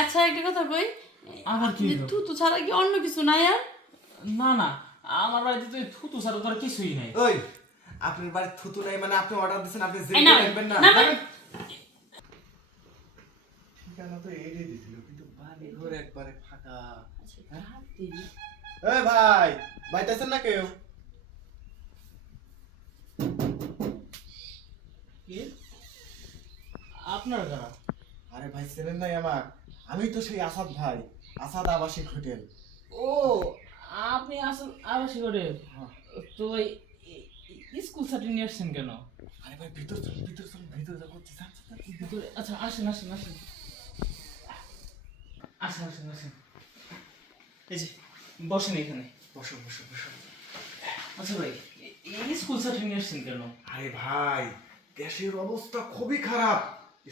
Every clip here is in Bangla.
আচ্ছা একটা কথা কই, আবার কি হলো? থুতু ছাড়া কি অন্য কিছু নাই আর? না না, আমার বাড়িতে তো এই থুতু ছাড়া তো আর কিছুই নাই। ওই আপনার বাড়ির থুতু নাই মানে আপনি অর্ডার দিয়েছেন, আপনি এই না, যেতে রাখবেন না? না, না। ঠিকানা তো এটাই দিছিল, কিন্তু বাড়ি ঘর একবারে ফাঁকা। হ্যাঁ? এই ভাই, বাইতেছেন না কেউ? কি? আপনার কারা? আরে ভাই চেনেন নাই আমার? আমি তো সেই আসাদ ভাই, আসাদ আবাসিক হোটেল। ও, আপনি আসল আবাসিক করে তো স্কুল সার্টিফিকেট নিয়ে আসছেন কেন? আরে ভাই ভিতর চলুন, ভিতর চলুন, ভিতর যা করছি ভিতরে আচ্ছা, আসেন আসেন আসেন আসেন আসেন আসেন, এই যে বসেন এখানে। বসো বসো বসো। আচ্ছা ভাই, এই স্কুল সার্টিফিকেট নিয়ে আসছেন কেন? আরে ভাই দেশের অবস্থা খুবই খারাপ,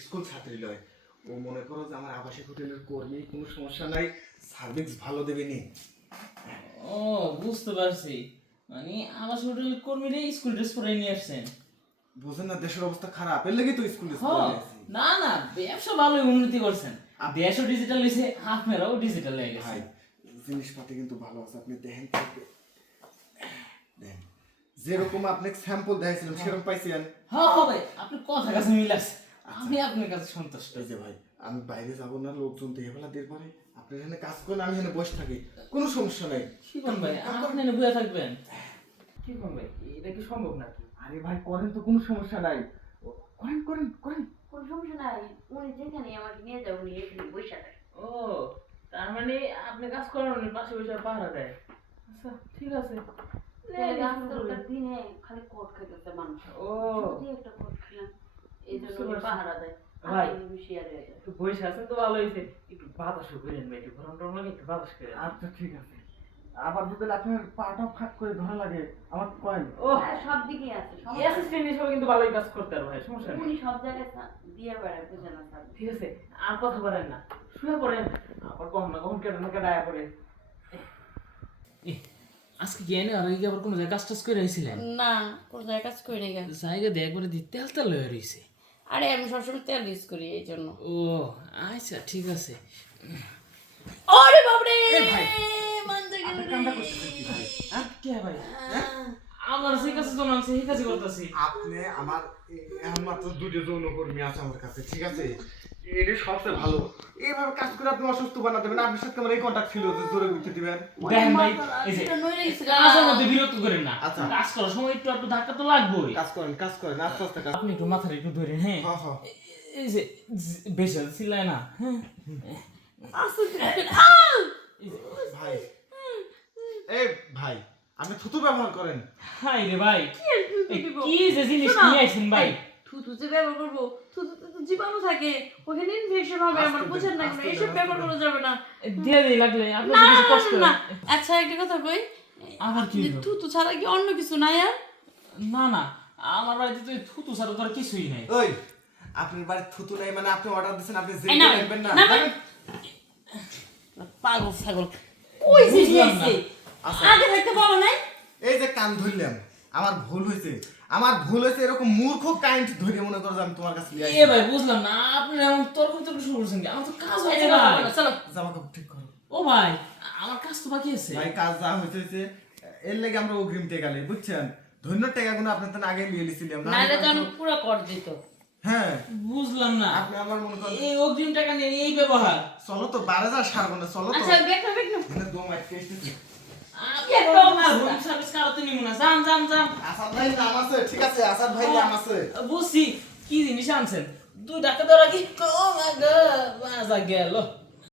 স্কুল ছাত্রী লয়। ও মনে করো যে আমার আবাসিক হোটেলের কর্মী, কোনো সমস্যা নাই, সার্ভিস ভালো দেবেনি। ও, বুঝতে পারছি, মানে আবাসিক হোটেল কর্মীরা স্কুল ড্রেস পরে নিয়ে আসছেন। বুঝেন না দেশের অবস্থা খারাপ, এর লেগে তো স্কুল হ্যাঁ, না না, ব্যবসা ভালোই উন্নতি করছেন, আর দেশও ডিজিটাল হয়েছে, আপনারাও ডিজিটাল হয়ে গেছে। ভাই জিনিসপাতি কিন্তু ভালো আছে, আপনি দেখেন তো একটু। দেখেন, যেরকম আপনাকে স্যাম্পল দেখাইছিলাম সেরকম পাইছেন? হ্যাঁ হবে, আপনার কথা কাছে মিল আছে, আমি আপনার কাছে সন্তুষ্ট। এই যে ভাই আমি বাইরে যাবো না, লোকজন দেখে ফেলা দিয়ে পারে, আপনি এখানে কাজ করেন, আমি এখানে বসে থাকি, কোনো সমস্যা নেই। কি কোন ভাই, আপনি এনে বসে থাকবেন? কি কোন ভাই, এটা কি সম্ভব নাকি? আরে ভাই করেন তো, কোনো সমস্যা নাই, করেন করেন করেন। কোনো সমস্যা নাই, উনি যেখানে আমাকে নিয়ে যাও, উনি এখানে বসে থাকে। ও, তার মানে আপনি কাজ করেন, উনি পাশে বসে পাহারা দেয়। আচ্ছা ঠিক আছে। আজকালকার দিনে খালি কোট খাইতেছে মানুষ। ও, যদি একটা কোট খেলাম, এই জন্য বুঝতে উনি পারছি। পাহারা দেয়। ভাই। আমি বেশি আর হয়ে যায়। একটু বসে আছেন তো ভালো হয়েছে, একটু বাতাসও করেন ভাই, একটু গরম টরম লাগে, একটু বাতাস করেন। আচ্ছা ঠিক আছে, আবার যদি আপনার পাটাও খাট করে ধরা লাগে আমার কয়েন। ও, হ্যাঁ, সব দিকেই আছে, সমস্যা নেই। অ্যাসিস্ট্যান্ট হিসেবে কিন্তু ভালোই কাজ করতে পারবো ভাই, সমস্যা নেই। উনি সব জায়গায় দিয়ে বেড়ায়, বুঝে না স্যার। ঠিক আছে, আর কথা বলেন না, শুয়ে পড়েন, আবার কখন না কখন কেটে না কেটে আয়া পড়ে। আজকে কি এনে আর কি আবার কোনো জায়গায় কাজ টাজ করে আইছিলেন? না, কোনো জায়গায় কাজ করি নাই। জায়গা দিয়ে একবারে তেল তেল হয়ে রয়েছে। আরে আমি সবসময় তেল ইউজ করি এই জন্য। ও আচ্ছা ঠিক আছে। ওরে বাবরে, ভাই, মানতে গেল আপনি রে। কামটা করতেছেন কি ভাই? হ্যাঁ? কে ভাই? আমার সেই কাছে তো নাম সেই কাছে করতেছি। আপনি আমার এখন মাত্র দুটো যৌনকর্মী আছে আমার কাছে, ঠিক আছে? এটা সবচেয়ে ভালো, এইভাবে কাজ করে আপনি অসুস্থ বানাতে দেবেন। আপনার সাথে আমার এই কন্ট্যাক্ট ছিল যে জোরে উঠতে দিবেন। দেখেন ভাই, এই যে এটা নইলে গেছে গা। কাজের মধ্যে বিরক্ত করেন না। আচ্ছা। কাজ করার সময় একটু একটু ধাক্কা তো লাগবেই। কাজ করেন আস্তে আস্তে কাজ। আপনি একটু মাথাটা একটু ধরেন, হ্যাঁ? হ্যাঁ হ্যাঁ। এই যে বেশি চিল্লায় না, হ্যাঁ? আস্তে ধীরে। এই যে, ভাই এই ভাই আপনি থুতু ব্যবহার করেন? হাই রে ভাই, এই দিব? কি যে জিনিস শোনো, নিয়ে আইছেন ভাই? থুতু যে ব্যবহার করবো, থুতুতে তো জীবাণু থাকে, ওখানে ইনফেকশন হবে, আমার আস্তে বুঝেন না, আস্তে এসব ব্যবহার করা যাবে না। দিয়ে দিয়ে লাগলে আপনার না, কিছু কষ্ট না। আচ্ছা একটা কথা কই, আবার কি হলো? থুতু ছাড়া কি অন্য কিছু নাই আর? না না, আমার বাড়িতে তো এই থুতু ছাড়া তো আর কিছুই নাই। ওই আপনার বাড়ির থুতু নাই মানে আপনি অর্ডার দিয়েছেন, আপনি এই যেতে না, রাখবেন না? না, না। পাগল ছাগল কই যে বুঝলাম না। দিয়েছে? আচ্ছা। আগে থাকতে বলো নাই? এই যে কান ধরলাম, আমার ভুল হয়েছে, আমার ভুল হয়েছে, এরকম মূর্খ কাইন্ড ধরে মনে করো যে আমি তোমার কাছে নিয়ে এ আসছি। ভাই বুঝলাম না, আপনি এমন তর্ক তর্ক শুরু করছেন কি? আমার তো কাজ হয়েছে এই যে ভাই। বলো, চলো। জামা কাপড় ঠিক করো। ও ভাই, আমার কাজ তো বাকি আছে। ভাই কাজ যা হয়েছে এর লেগে আমরা অগ্রিম টেকা নেই, বুঝছেন? ধন্য টাকাগুলো আপনার তো আগে নিয়ে নিয়েছিলাম না? নাইলে তো আমি পুরো কর দিত। হ্যাঁ বুঝলাম না, আপনি আমার মনে করেন এই অগ্রিম টাকা নিয়ে এই ব্যবহার। চলো তো 12,000 সারবো না, চলো তো। আচ্ছা বেকনা বেকনা। এখানে দম আটকে এসেছে। রুম সার্ভিস কারাতে নিব না, যান যান যান। আসাদ ভাই নাম আছে, ঠিক আছে আসাদ ভাই নাম আছে। বুঝছি, কি জিনিস আনছেন? 2 টাকা দেওয়ার আগে ও মাই গড, বাজা গেল।